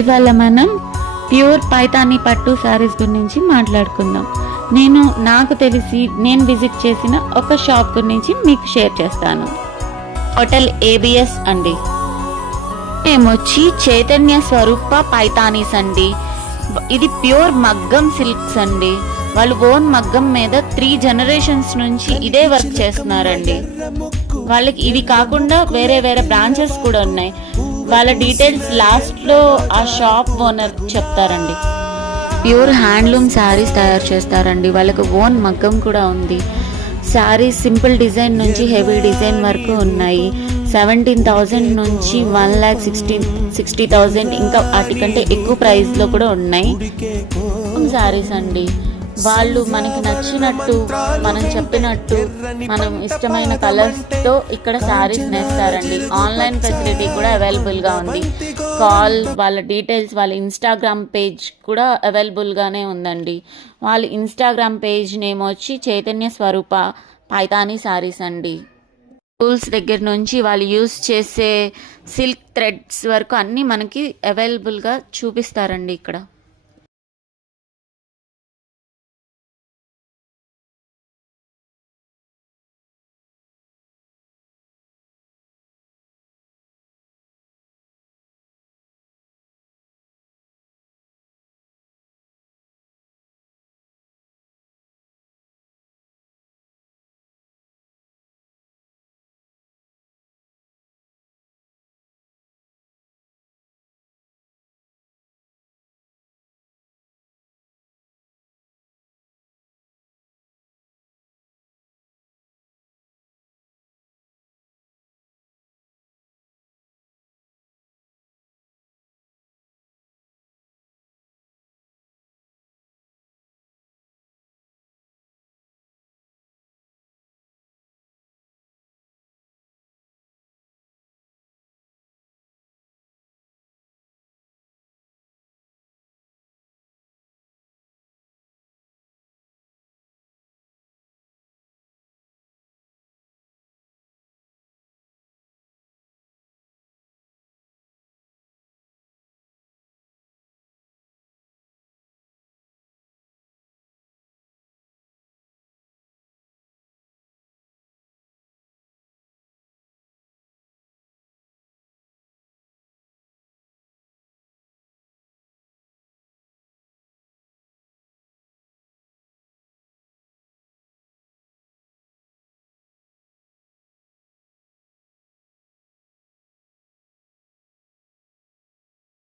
ఇవాళ మనం ప్యూర్ పైతానీ పట్టు శారీస్ గురించి మాట్లాడుకుందాం. నాకు తెలిసి నేను విజిట్ చేసిన ఒక షాప్ గురించి మీకు షేర్ చేస్తాను. హోటల్ ఏబిఎస్ అండి. మేమొచ్చి చైతన్య స్వరూప పైతానీస్ అండి. ఇది ప్యూర్ మగ్గం సిల్క్స్ అండి. వాళ్ళు ఓన్ మగ్గం మీద 3 generations నుంచి ఇదే వర్క్ చేస్తున్నారండి. వాళ్ళకి ఇవి కాకుండా వేరే వేరే బ్రాంచెస్ కూడా ఉన్నాయి. వాళ్ళ డీటెయిల్స్ లాస్ట్లో ఆ షాప్ ఓనర్ చెప్తారండి. ప్యూర్ హ్యాండ్లూమ్ శారీస్ తయారు చేస్తారండి. వాళ్ళకి ఓన్ మగ్గం కూడా ఉంది. శారీస్ సింపుల్ డిజైన్ నుంచి హెవీ డిజైన్ వరకు ఉన్నాయి. 17,000 నుంచి 1,60,000 ఇంకా వాటికంటే ఎక్కువ ప్రైస్లో కూడా ఉన్నాయి శారీస్ అండి. వాళ్ళు మనకి నచ్చినట్టు, మనం చెప్పినట్టు, మనం ఇష్టమైన కలర్స్తో ఇక్కడ శారీస్ నేస్తారండి. ఆన్లైన్ ఫెసిలిటీ కూడా అవైలబుల్గా ఉంది. వాళ్ళ డీటెయిల్స్, వాళ్ళ ఇన్స్టాగ్రామ్ పేజ్ కూడా అవైలబుల్గానే ఉందండి. వాళ్ళ ఇన్స్టాగ్రామ్ పేజ్ నేమ్ వచ్చి చైతన్య స్వరూప పైతానీ శారీస్ అండి. టూల్స్ దగ్గర నుంచి వాళ్ళు యూస్ చేసే సిల్క్ థ్రెడ్స్ వరకు అన్నీ మనకి అవైలబుల్గా చూపిస్తారండి ఇక్కడ.